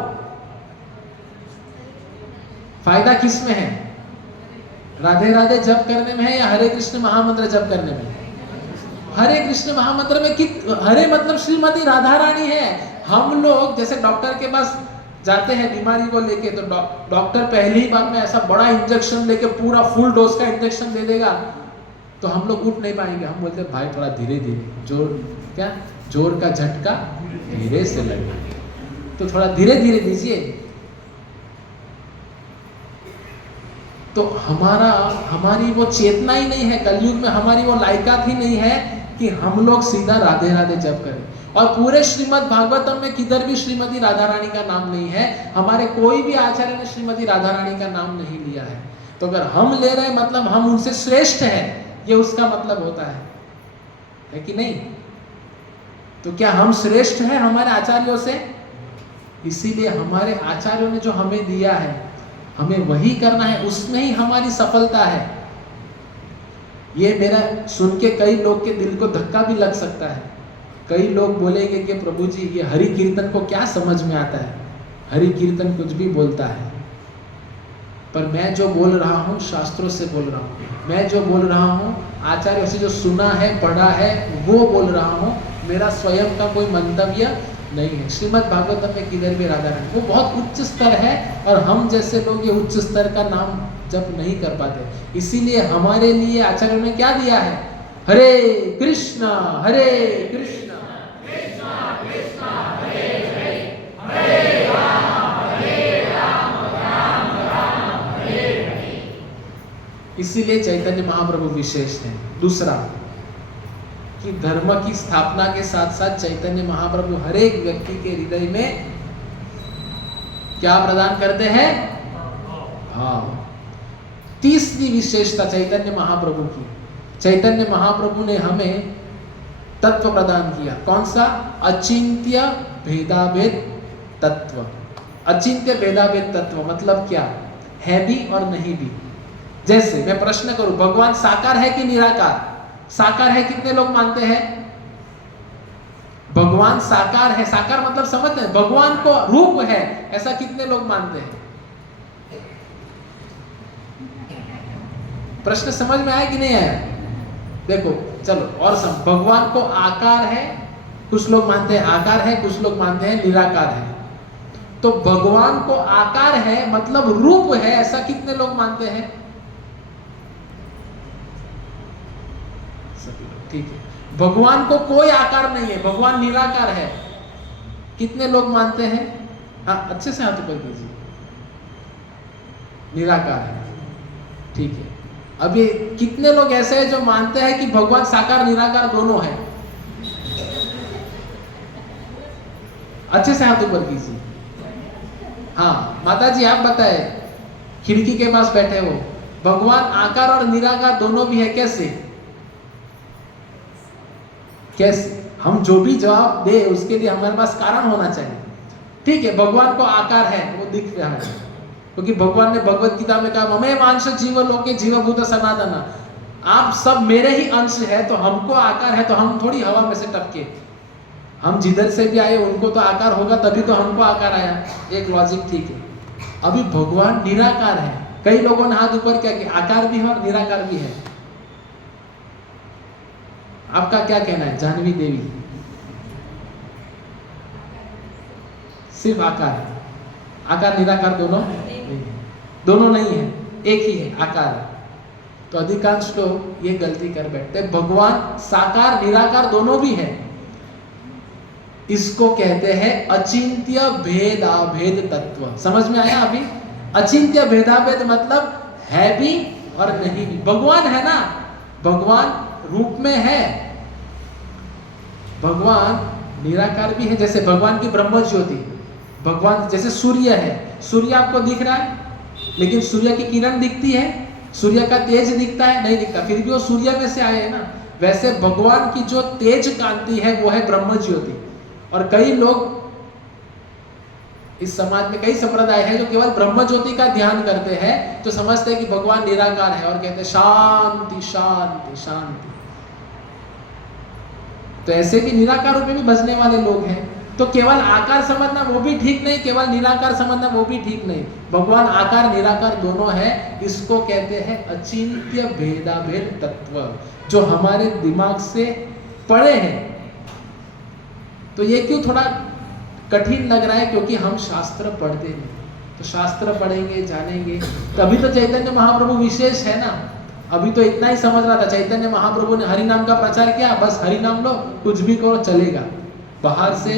फायदा किसमें है? राधे राधे जप करने में है या हरे कृष्ण महामंत्र जप करने में? हरे कृष्ण महामंत्र में हरे मतलब श्रीमती राधा रानी है। हम लोग जैसे डॉक्टर के पास जाते हैं बीमारी को लेके, तो डॉक्टर पहली बार में ऐसा बड़ा इंजेक्शन लेके पूरा फुल डोज का इंजेक्शन दे देगा, तो हम लोग उठ नहीं पाएंगे। हम बोलते हैं भाई थोड़ा धीरे धीरे, जोर का झटका धीरे से लगे, तो थोड़ा धीरे धीरे दीजिए। तो हमारी वो चेतना ही नहीं है, कलयुग में हमारी वो लायकात ही नहीं है कि हम लोग सीधा राधे राधे जप करें। और पूरे श्रीमद् भागवतम में किधर भी श्रीमती राधा रानी का नाम नहीं है। हमारे कोई भी आचार्य ने श्रीमती राधा रानी का नाम नहीं लिया है। तो अगर हम ले रहे हैं मतलब हम उनसे श्रेष्ठ हैं, ये उसका मतलब होता है कि नहीं? तो क्या हम श्रेष्ठ हैं हमारे आचार्यों से? इसीलिए हमारे आचार्यों ने जो हमें दिया है, हमें वही करना है, उसमें ही हमारी सफलता है। ये मेरा सुन के कई लोग के दिल को धक्का भी लग सकता है। कई लोग बोलेंगे कि प्रभु जी ये हरि कीर्तन को क्या समझ में आता है, हरि कीर्तन कुछ भी बोलता है। पर मैं जो बोल रहा हूँ शास्त्रों से बोल रहा हूँ, मैं जो बोल रहा हूँ आचार्यों से जो सुना है पढ़ा है वो बोल रहा हूँ। मेरा स्वयं का कोई मंतव्य नहीं है। श्रीमद् भागवतम में किधर भी राधा रानी वो बहुत उच्च स्तर है, और हम जैसे लोग ये उच्च स्तर का नाम जप नहीं कर पाते। इसीलिए हमारे लिए आचार्यों ने क्या दिया है? हरे कृष्णा इसीलिए चैतन्य महाप्रभु विशेष हैं। दूसरा कि धर्म की स्थापना के साथ साथ चैतन्य महाप्रभु हर एक व्यक्ति के हृदय में क्या प्रदान करते हैं? भाव। तीसरी विशेषता चैतन्य महाप्रभु की, चैतन्य महाप्रभु ने हमें तत्व प्रदान किया। कौन सा? अचिंत्य भेदाभेद तत्व। अचिंत्य भेदाभेद तत्व मतलब क्या? है भी और नहीं भी। जैसे मैं प्रश्न करूं, भगवान साकार है कि निराकार? साकार है कितने लोग मानते हैं? भगवान साकार है, साकार मतलब समझते हैं, भगवान को रूप है, ऐसा कितने लोग मानते हैं? प्रश्न समझ में आया कि नहीं आया? देखो चलो और भगवान को आकार है, कुछ लोग मानते हैं आकार है, कुछ लोग मानते हैं निराकार है। तो भगवान को आकार है मतलब रूप है, ऐसा कितने लोग मानते हैं? ठीक है। भगवान को कोई आकार नहीं है, भगवान निराकार है, कितने लोग मानते हैं? हाँ अच्छे से हाथ ऊपर कीजिए। निराकार है, ठीक है। अभी कितने लोग ऐसे हैं जो मानते हैं कि भगवान साकार निराकार दोनों है? अच्छे से हाथ ऊपर कीजिए। हाँ माता जी आप बताए, खिड़की के पास बैठे हो, भगवान आकार और निराकार दोनों भी है, कैसे? कैसे? हम जो भी जवाब दे उसके लिए हमारे पास कारण होना चाहिए। ठीक है, भगवान को आकार है, वो दिख रहा है, क्योंकि भगवान ने भगवत गीता में कहा ममे मांस जीव लोके जीवभूत सनातन, आप सब मेरे ही अंश है, तो हमको आकार है, तो हम थोड़ी हवा में से टपके, हम जिधर से भी आए उनको तो आकार होगा, तभी तो हमको आकार आया। एक लॉजिक ठीक है। अभी भगवान निराकार है, कई लोगों ने हाथ ऊपर क्या किया, आकार भी है और निराकार भी है। आपका क्या कहना है जानवी देवी? सिर्फ आकार है, आकार निराकार दोनों नहीं, दोनों नहीं है, एक ही है, आकार है। तो अधिकांश लोग ये गलती कर बैठते, भगवान साकार निराकार दोनों भी है। इसको कहते हैं अचिंत्य भेदाभेद तत्व। समझ में आया अभी? अचिंत्य भेदाभेद मतलब है भी और नहीं भी। भगवान है ना, भगवान रूप में है, भगवान निराकार भी है। जैसे भगवान की ब्रह्म ज्योति, भगवान जैसे सूर्य है, सूर्य आपको दिख रहा है, लेकिन सूर्य की किरण दिखती है, सूर्य का तेज दिखता है? नहीं दिखता, फिर भी वो सूर्य में से आए हैं ना। वैसे भगवान की जो तेज कांति है वो है ब्रह्म ज्योति। और कई लोग इस समाज में कई संप्रदाय है जो केवल ब्रह्म ज्योति का ध्यान करते हैं, तो समझते हैं कि भगवान निराकार है और कहते हैं शांति शांति शांति। तो ऐसे भी निराकार रूप में भी भजने वाले लोग हैं। तो केवल आकार समझना वो भी ठीक नहीं, केवल निराकार समझना वो भी ठीक नहीं। भगवान आकार निराकार दोनों है। इसको कहते हैं अचिंत्य भेदाभेद तत्व, जो हमारे दिमाग से परे हैं। तो ये क्यों थोड़ा कठिन लग रहा है? क्योंकि हम शास्त्र पढ़ते नहीं। तो शास्त्र पढ़ेंगे, जानेंगे, तभी तो चैतन्य महाप्रभु विशेष है ना। अभी तो इतना ही समझ रहा था, चैतन्य महाप्रभु ने हरि नाम का प्रचार किया, बस हरि नाम लो, कुछ भी करो चलेगा। बाहर से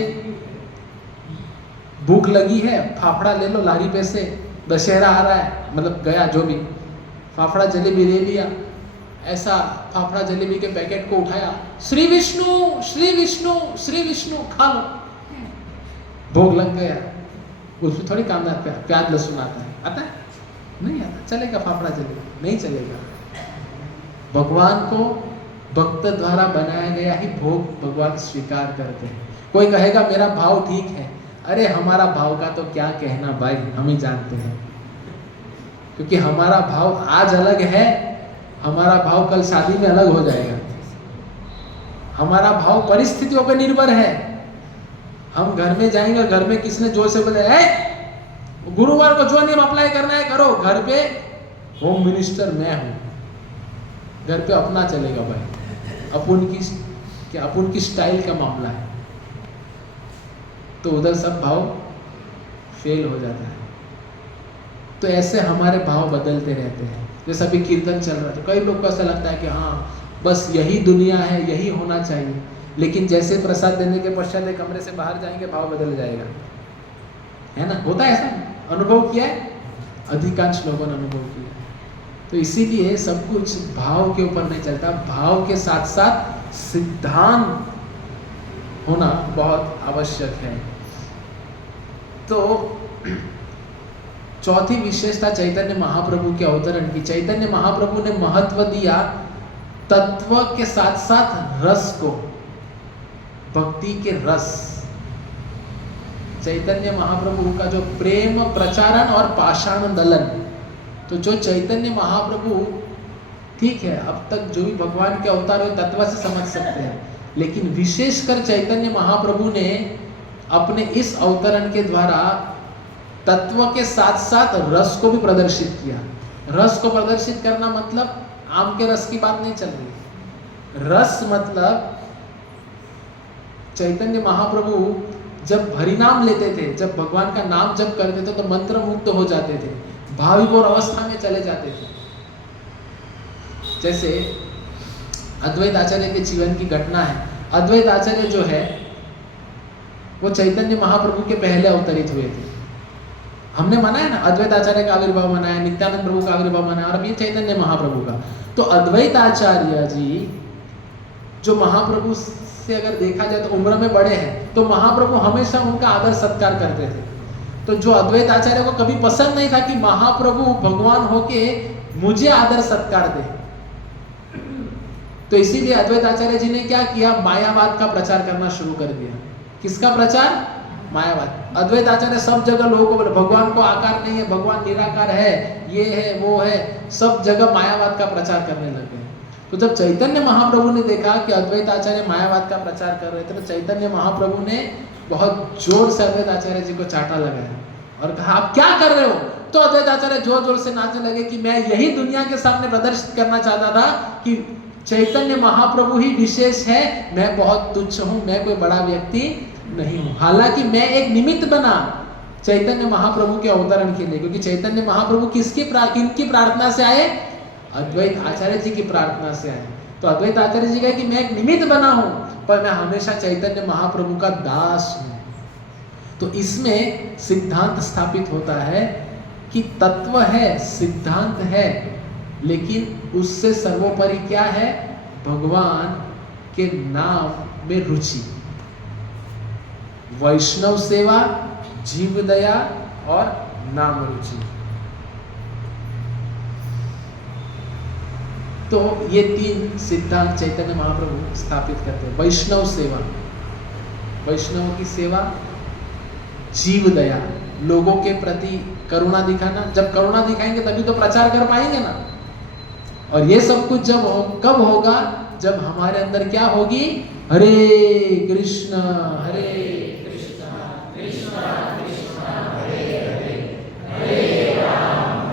भूख लगी है, फाफड़ा ले लो लारी पे से, दशहरा आ रहा है, मतलब गया जो भी, फाफड़ा जलेबी ले लिया, ऐसा फाफड़ा जलेबी के पैकेट को उठाया, श्री विष्णु श्री विष्णु श्री विष्णु, खा लो, भोग लग गया। उसमें थोड़ी कांदा प्याज लहसुन आता है? नहीं आता। चलेगा फाफड़ा जलेबी? नहीं चलेगा। भगवान को भक्त द्वारा बनाया गया ही भोग भगवान स्वीकार करते हैं। कोई कहेगा मेरा भाव ठीक है, अरे हमारा भाव का तो क्या कहना भाई, हम ही जानते हैं। क्योंकि हमारा भाव आज अलग है, हमारा भाव कल शादी में अलग हो जाएगा। हमारा भाव परिस्थितियों पर निर्भर है। हम घर में जाएंगे, घर में किसने जोर से बोले गुरुवार को जो नियम अप्लाई करना है करो, घर पे होम मिनिस्टर मैं हूं, घर पे अपना चलेगा भाई, अपन की स्टाइल का मामला है, तो उधर सब भाव फेल हो जाता है। तो ऐसे हमारे भाव बदलते रहते हैं। जैसे अभी कीर्तन चल रहा है, तो कई लोग को ऐसा लगता है कि हाँ बस यही दुनिया है, यही होना चाहिए, लेकिन जैसे प्रसाद देने के पश्चात एक कमरे से बाहर जाएंगे भाव बदल जाएगा, है ना? होता है ऐसा, अनुभव किया है, अधिकांश लोगों ने अनुभव किया। तो इसीलिए सब कुछ भाव के ऊपर नहीं चलता, भाव के साथ साथ सिद्धांत होना बहुत आवश्यक है। तो चौथी विशेषता चैतन्य महाप्रभु के अवतरण की, चैतन्य महाप्रभु ने महत्व दिया तत्व के साथ साथ रस को। भक्ति के रस, चैतन्य महाप्रभु का जो प्रेम प्रचारण और पाषाण दलन, तो जो चैतन्य महाप्रभु, ठीक है अब तक जो भी भगवान के अवतार हुए तत्व से समझ सकते हैं, लेकिन विशेषकर चैतन्य महाप्रभु ने अपने इस अवतरण के द्वारा तत्व के साथ साथ रस को भी प्रदर्शित किया। रस को प्रदर्शित करना मतलब आम के रस की बात नहीं चल रही। रस मतलब चैतन्य महाप्रभु जब हरिनाम लेते थे, जब भगवान का नाम जप करते थे तो मंत्र मुग्ध हो जाते थे, भाविभोर अवस्था में चले जाते थे। जैसे अद्वैत आचार्य के जीवन की घटना है। अद्वैत आचार्य जो है वो चैतन्य महाप्रभु के पहले अवतरित हुए थे। हमने मनाया ना, अद्वैत आचार्य का आविर्भाव मनाया, नित्यानंद प्रभु का आविर्भाव मनाया, और अब ये चैतन्य महाप्रभु का। तो अद्वैत आचार्य जी जो महाप्रभु से अगर देखा जाए तो उम्र में बड़े हैं, तो महाप्रभु हमेशा उनका आदर सत्कार करते थे। तो जो अद्वैत आचार्य को कभी पसंद नहीं था कि महाप्रभु भगवान होके मुझे आदर सत्कार दे, तो इसीलिए अद्वैत आचार्य जी ने क्या किया, मायावाद का प्रचार करना शुरू कर दिया। किसका प्रचार? मायावाद। अद्वैत आचार्य सब जगह लोगों को बोले भगवान को आकार नहीं है, भगवान निराकार है, ये है वो है, सब जगह मायावाद का प्रचार करने लगे। तो जब चैतन्य महाप्रभु ने देखा कि अद्वैत आचार्य मायावाद का प्रचार कर रहे थे, तो चैतन्य महाप्रभु ने बहुत जोर से अद्वैत आचार्य जी को चाटा लगाया और कहा आप क्या कर रहे हो। तो अद्वैत आचार्य जोर जोर से नाचने लगे कि मैं यही दुनिया के सामने प्रदर्शित करना चाहता था कि चैतन्य महाप्रभु ही विशेष है, मैं बहुत तुच्छ हूँ, मैं कोई बड़ा व्यक्ति नहीं हूँ। हालांकि मैं एक निमित्त बना चैतन्य महाप्रभु के अवतरण के लिए, क्योंकि चैतन्य महाप्रभु किसकी प्रार्थना से आए? अद्वैत आचार्य जी की प्रार्थना से आए। तो अद्वैत आचार्य जी कहे कि मैं एक निमित्त बना हूँ, पर मैं हमेशा चैतन्य महाप्रभु का दास हूँ। तो इसमें सिद्धांत स्थापित होता है कि तत्व है, सिद्धांत है, लेकिन उससे सर्वोपरि क्या है? भगवान के नाम में रुचि, वैष्णव सेवा, जीव दया और नाम रुचि। तो ये तीन सिद्धांत चैतन्य महाप्रभु स्थापित करते हैं। वैष्णव सेवा, वैष्णव की सेवा, जीव दया, लोगों के प्रति करुणा दिखाना। जब करुणा दिखाएंगे तभी तो प्रचार कर पाएंगे ना। और ये सब कुछ कब होगा? जब हमारे अंदर क्या होगी? हरे कृष्ण हरे कृष्ण कृष्ण कृष्ण हरे हरे, हरे राम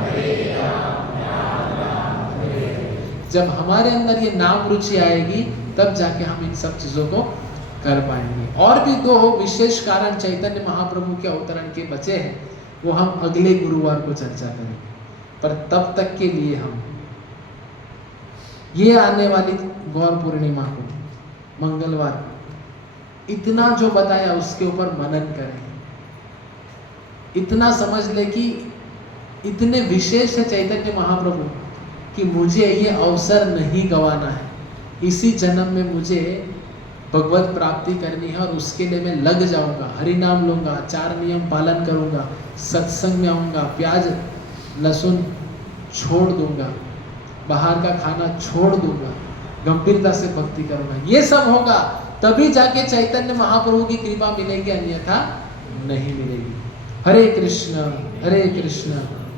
राम राम हरे हरे। जब हमारे अंदर ये नाम रुचि आएगी तब जाके हम इन सब चीजों को कर पाएंगे। और भी दो विशेष कारण चैतन्य महाप्रभु के अवतरण के बचे हैं, वो हम अगले गुरुवार को चर्चा करेंगे। पर तब तक के लिए हम ये आने वाली गौर पूर्णिमा को, मंगलवार को, इतना जो बताया उसके ऊपर मनन करें। इतना समझ ले कि इतने विशेष है चैतन्य महाप्रभु कि मुझे ये अवसर नहीं गंवाना है। इसी जन्म में मुझे भगवत प्राप्ति करनी है और उसके लिए मैं लग जाऊंगा, हरि नाम लूंगा, 4 नियम पालन करूंगा, सत्संग में आऊंगा, प्याज लहसुन छोड़ दूंगा, बाहर का खाना छोड़ दूंगा, गंभीरता से भक्ति करूंगा। ये सब होगा तभी जाके चैतन्य महाप्रभु की कृपा मिलेगी, अन्यथा नहीं मिलेगी। हरे कृष्ण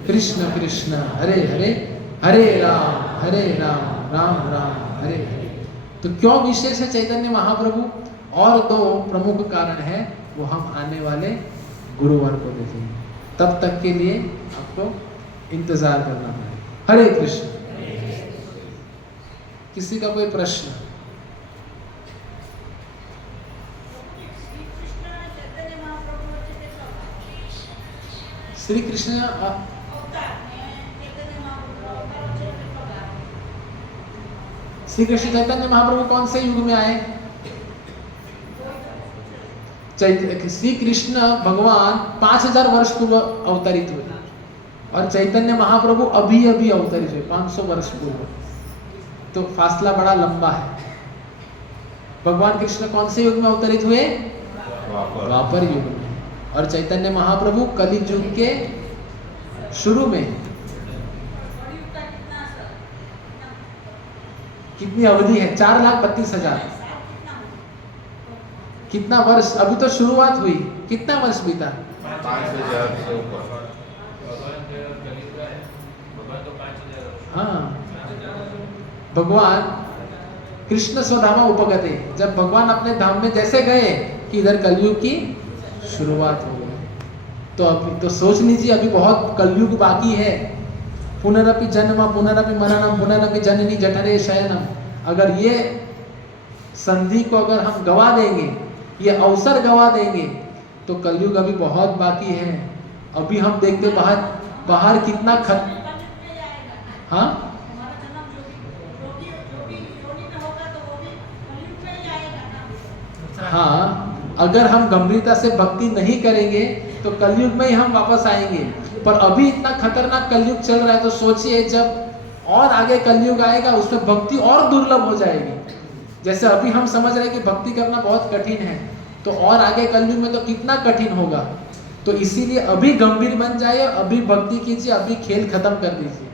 कृष्ण कृष्ण हरे हरे, हरे राम राम राम हरे हरे। तो क्यों विशेष है चैतन्य महाप्रभु? और दो प्रमुख कारण है, वो हम आने वाले गुरुवार को देखेंगे। तब तक के लिए आपको इंतजार करना पड़ेगा। हरे कृष्ण। किसी का कोई प्रश्न? श्री कृष्ण श्री कृष्ण चैतन्य महाप्रभु कौन से युग में आए? श्री कृष्ण भगवान 5000 वर्ष पूर्व अवतरित हुए और चैतन्य महाप्रभु अभी अभी अवतरित हुए 500 वर्ष पूर्व। तो फासला बड़ा लंबा है। भगवान कृष्ण कौन से युग में अवतरित हुए? द्वापर युग में। और चैतन्य महाप्रभु कलियुग युग के शुरू में। कितनी अवधि है? 4,32,000। कितना वर्ष, अभी तो शुरुआत हुई, कितना वर्ष बीता? 5000 से ऊपर। हाँ, भगवान कृष्ण स्वधामा उपगते, जब भगवान अपने धाम में जैसे गए कि इधर कलयुग की शुरुआत हो गई। तो अभी तो सोच लीजिए, अभी बहुत कलयुग बाकी है। पुनरपि जन्म पुनरपि मरणम पुनरपि जननी जठरे शयनम, अगर ये संधि को अगर हम गवा देंगे, ये अवसर गवा देंगे, तो कलयुग अभी बहुत बाकी है। अभी हम देखते बाहर कितना हाँ हाँ, अगर हम गंभीरता से भक्ति नहीं करेंगे तो कलयुग में ही हम वापस आएंगे। पर अभी इतना खतरनाक कलयुग चल रहा है, तो सोचिए जब और आगे कलयुग आएगा उसमें भक्ति और दुर्लभ हो जाएगी। जैसे अभी हम समझ रहे हैं कि भक्ति करना बहुत कठिन है, तो और आगे कलयुग में तो कितना कठिन होगा। तो इसीलिए अभी गंभीर बन जाइए, अभी भक्ति कीजिए, अभी खेल खत्म कर दीजिए।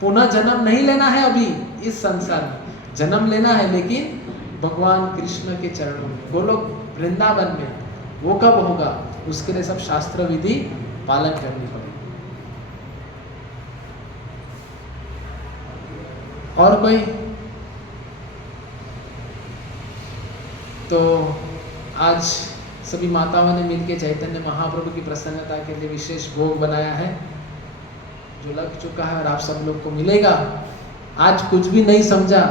पुनः जन्म नहीं लेना है अभी इस संसार में, जन्म लेना है लेकिन भगवान कृष्ण के चरणों में, वो लोग वृंदावन में। वो कब होगा? उसके लिए सब शास्त्र विधि पालन करनी पड़ेगी। और कोई? तो आज सभी माताओं ने मिलकर चैतन्य महाप्रभु की प्रसन्नता के लिए विशेष भोग बनाया है, जो लग चुका है और आप सब लोग को मिलेगा। आज कुछ भी नहीं समझा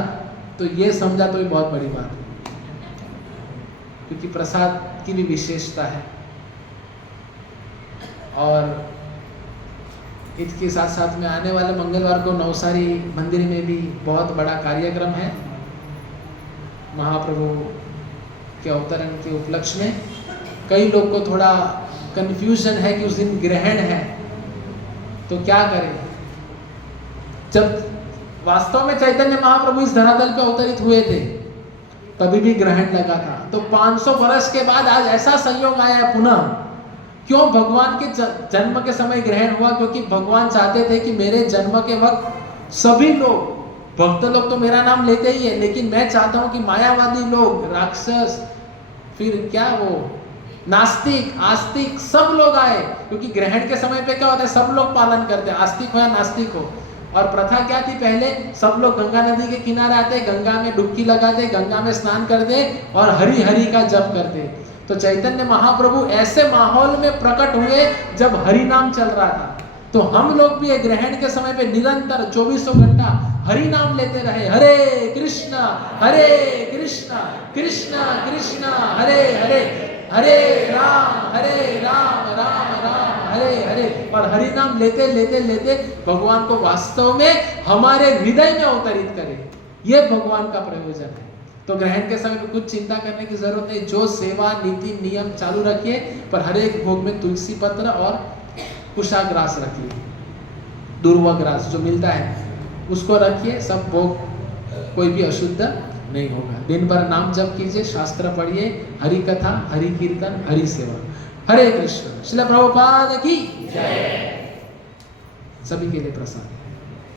तो ये समझा तो ये बहुत बड़ी बात है, क्योंकि प्रसाद की भी विशेषता है। और इसके साथ साथ में आने वाले मंगलवार को नवसारी मंदिर में भी बहुत बड़ा कार्यक्रम है महाप्रभु के अवतरण के उपलक्ष्य में। कई लोग को थोड़ा कंफ्यूजन है कि उस दिन ग्रहण है, तो क्या करें। जब वास्तव में चैतन्य महाप्रभु इस धरातल पे अवतरित हुए थे तभी भी ग्रहण लगा था, तो 500 वर्ष के बाद आज ऐसा संयोग आया है पुनः। क्यों भगवान के जन्म के समय ग्रहण हुआ? क्योंकि भगवान चाहते थे कि मेरे जन्म के वक्त सभी लोग, भक्त लोग तो मेरा नाम लेते ही है, लेकिन मैं चाहता हूं कि मायावादी लोग, राक्षस, फिर क्या वो नास्तिक, आस्तिक, सब लोग आए। क्योंकि ग्रहण के समय पे क्या होता है, सब लोग पालन करते हैं, आस्तिक हो या नास्तिक हो। और प्रथा क्या थी पहले? सब लोग गंगा नदी के किनारे आते, गंगा में डुबकी लगाते, गंगा में स्नान करते और हरि हरि का जप करते। तो चैतन्य महाप्रभु ऐसे माहौल में प्रकट हुए जब हरि नाम चल रहा था। तो हम लोग भी ग्रहण के समय पे निरंतर 24 घंटा हरि नाम लेते रहे। हरे कृष्णा कृष्ण कृष्ण हरे हरे, हरे राम राम राम हरे हरे। और हरि नाम लेते लेते लेते भगवान को वास्तव में हमारे हृदय में अवतरित करे, ये भगवान का प्रयोजन है। तो ग्रहण के समय में कुछ चिंता करने की जरूरत नहीं, जो सेवा नीति नियम चालू रखिए, पर हर एक भोग में तुलसी पत्र और कुशाग्रास रखिए, दूर्वाग्रास जो मिलता है उसको रखिए। सब भोग कोई भी अशुद्ध नहीं होगा। दिन भर नाम जप कीजिए, शास्त्र पढ़िए, हरि कथा, हरि कीर्तन, हरि सेवा। हरे कृष्ण। श्रील प्रभुपाद की जय। सभी के लिए प्रसाद।